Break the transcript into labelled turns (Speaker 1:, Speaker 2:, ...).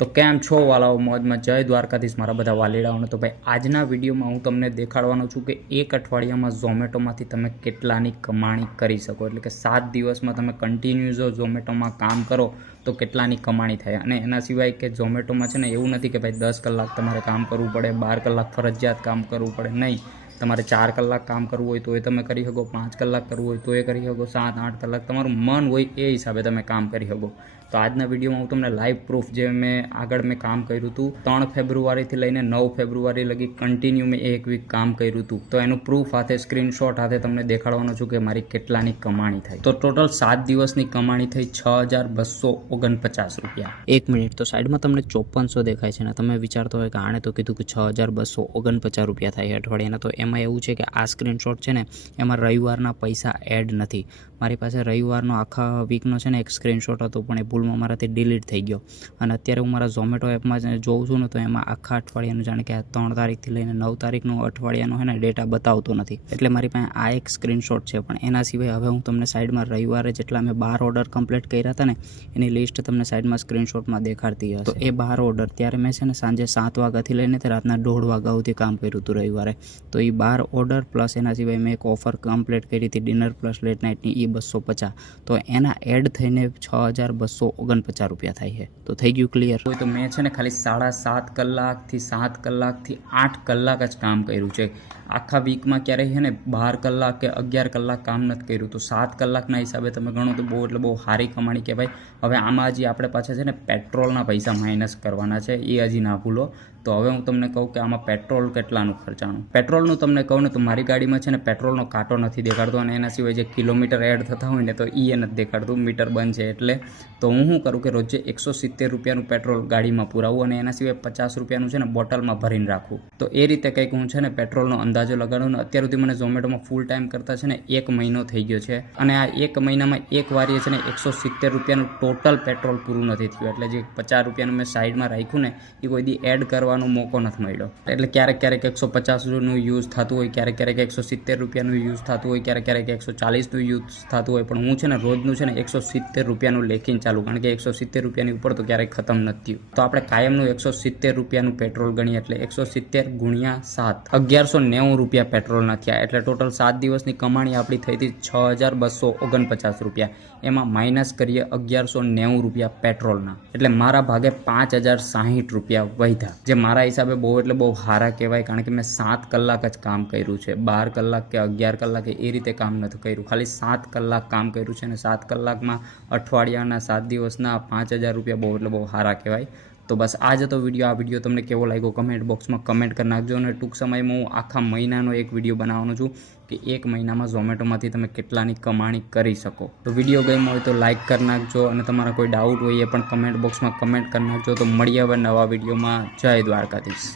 Speaker 1: તો કેમ છો વાલાઓ? મોજમાં જય દ્વારકાધીશ મારા બધા વાલીડાઓને. તો ભાઈ, આજના વિડીયોમાં હું તમને દેખાડવાનો છું કે એક અઠવાડિયામાં ઝોમેટોમાંથી તમે કેટલાની કમાણી કરી શકો. એટલે કે સાત દિવસમાં તમે કન્ટિન્યુ ઝોમેટોમાં કામ કરો, તો કેટલાની કમાણી થાય. અને એના સિવાય કે ઝોમેટોમાં છે ને એવું નથી કે ભાઈ દસ કલાક તમારે કામ કરવું પડે, બાર કલાક ફરજિયાત કામ કરવું પડે. નહીં. તમારે ચાર કલાક કામ કરવું હોય તો એ તમે કરી શકો, પાંચ કલાક કરવું હોય તો એ કરી શકો, સાત, આઠ કલાક તમારું મન હોય એ હિસાબે તમે કામ કરી શકો. તો આજના વિડીયોમાં હું તમને લાઈવ પ્રૂફ જે મેં આગળ મેં કામ કર્યું હતું, ત્રણ ફેબ્રુઆરીથી લઈને નવ ફેબ્રુઆરી લગી કન્ટિન્યુ મેં એક વીક કામ કર્યું હતું. તો એનું પ્રૂફ હાથે સ્ક્રીનશોટ હાથે તમને દેખાડવાનો છું કે મારી કેટલાની કમાણી થઈ. તો ટોટલ સાત દિવસની કમાણી થઈ છ હજાર બસો ઓગણપચાસ રૂપિયા. એક મિનિટ તો સાઈડમાં તમને ચોપનસો દેખાય છે ને તમે વિચારતો હોય કે આણે તો કીધું કે છ હજાર બસો ઓગણપચાસ રૂપિયા થાય અઠવાડિયાના, તો એમાં એવું છે કે આ સ્ક્રીનશોટ છે ને એમાં રવિવારના પૈસા એડ નથી. મારી પાસે રવિવારનો આખા વીકનો છે ને એક સ્ક્રીનશોટ હતો, પણ એ ભૂલમાં મારાથી ડિલીટ થઈ ગયો. અને અત્યારે હું મારા ઝોમેટો એપમાં જોઉં છું ને, તો એમાં આખા અઠવાડિયાનું, જાણે કે આ ત્રણ તારીખથી લઈને નવ તારીખનું અઠવાડિયાનો છે ને ડેટા બતાવતો નથી. એટલે મારી પાસે આ એક સ્ક્રીનશોટ છે, પણ એના સિવાય હવે હું તમને સાઈડમાં રવિવારે જેટલા મેં બાર ઓર્ડર કમ્પ્લીટ કર્યા હતા ને, એની લિસ્ટ તમને સાઈડમાં સ્ક્રીનશોટમાં દેખાડતી હશે. તો એ બાર ઓર્ડર ત્યારે મેં છે ને, સાંજે સાત વાગ્યાથી લઈને તે રાતના દોઢ વાગ્યા સુધી કામ કર્યું હતું રવિવારે. તો એ બાર ઓર્ડર પ્લસ એના સિવાય મેં એક ઓફર કમ્પ્લીટ કરી હતી ડિનર પ્લસ લેટ નાઇટની એ બસો પચાસ. તો એના એડ થઈને છ હજાર બસો ઓગણપચાસ રૂપિયા થાય છે. તો થઈ ગયું ક્લિયર તો મેં છે ને ખાલી સાડા સાત કલાકથી સાત કલાકથી આઠ કલાક જ કામ કર્યું છે. આખા વીકમાં ક્યારેય છે ને બાર કલાક કે અગિયાર કલાક કામ નથી કર્યું. તો સાત કલાકના હિસાબે તમે ગણો તો બહુ એટલે બહુ સારી કમાણી કહેવાય. હવે આમાં હજી આપણે પાછા છે ને પેટ્રોલના પૈસા માઇનસ કરવાના છે. એ હજી ના ભૂલો. તો હવે હું તમને કહું કે આમાં પેટ્રોલ કેટલાનું ખર્ચાણું? પેટ્રોલનું તમને કહું ને તો મારી ગાડીમાં છે ને પેટ્રોલનો કાંટો નથી દેખાડતો અને એના સિવાય જે કિલોમીટર એડ થતા હોય ને તો એ નથી દેખાડતું મીટર બંધ છે એટલે. તો હું શું કરું કે રોજે એકસો સિત્તેર રૂપિયાનું પેટ્રોલ ગાડીમાં પુરાવું અને એના સિવાય પચાસ રૂપિયાનું છે ને બોટલમાં ભરીને રાખું. તો એ રીતે કંઈક હું છે ને પેટ્રોલનો અંદાજો લગાડું ને અત્યાર સુધી મને ઝોમેટોમાં ફૂલ ટાઈમ કરતાં છે ને એક મહિનો થઈ ગયો છે. અને આ એક મહિનામાં એક વારીએ છે ને એકસો સિત્તેર રૂપિયાનું ટોટલ પેટ્રોલ પૂરું નથી થયું. એટલે જે પચાસ રૂપિયાનું મેં સાઈડમાં રાખ્યું ને, એ કોઈ દી એડ કરવાનો મોકો નથી મળ્યો. એટલે ક્યારેક ક્યારેક એકસો પચાસનું યુઝ થતું હોય, ક્યારેક ક્યારેક એકસો સિત્તેર રૂપિયાનું યુઝ થતું હોય, ક્યારેક ક્યારેક એકસો ચાલીસનું યુઝ થતું હોય. પણ હું છે ને રોજનું છે ને એકસો સિત્તેર રૂપિયાનું લેખીને ચાલુ, કારણ કે એકસો સિત્તેર રૂપિયાની ઉપર તો ક્યારેય ખતમ નથી તો આપણે કાયમનું એકસો સિત્તેર રૂપિયાનું પેટ્રોલ ગણીએ એટલે એકસો સિત્તેર ગુણ્યા સાત. અગિયારસો નેવું રૂપિયા પેટ્રોલના થયા, એટલે ટોટલ સાત દિવસની કમાણી આપણી થઈ હતી છ હજાર બસો ઓગણપચાસ રૂપિયા. એમાં માઇનસ કરીએ અગિયારસો નેવું રૂપિયા પેટ્રોલના એટલે મારા ભાગે પાંચ હજાર સાહીઠ રૂપિયા વધ્યા. જે મારા હિસાબે બહુ એટલે બહુ સારા કહેવાય, કારણ કે મેં સાત કલાક જ કામ કર્યું છે. બાર કલાક કે અગિયાર કલાકે એ રીતે કામ નથી કર્યું. ખાલી સાત કલાક કામ કર્યું છે અને સાત કલાકમાં અઠવાડિયાના સાત દિવસના પાંચ હજાર રૂપિયા બહુ, એટલે બહુ સારા કહેવાય. તો બસ આ જ હતો વીડિયો, આ વીડિયો તમને કેવો લાગ્યો કમેન્ટ બોક્સમાં કમેન્ટ કરી નાખજો અને ટૂંક સમયમાં હું આખા મહિનાનો એક વીડિયો બનાવવાનો છું કે એક મહિનામાં ઝોમેટોમાંથી તમે કેટલાની કમાણી કરી શકો. તો વીડિયો ગમ્યો હોય તો લાઇક કરી નાખજો અને તમારા કોઈ ડાઉટ હોય એ પણ કમેન્ટ બોક્સમાં કમેન્ટ કરી નાખજો. તો મળીએ હવે નવા વિડીયોમાં. જય દ્વારકાધીશ.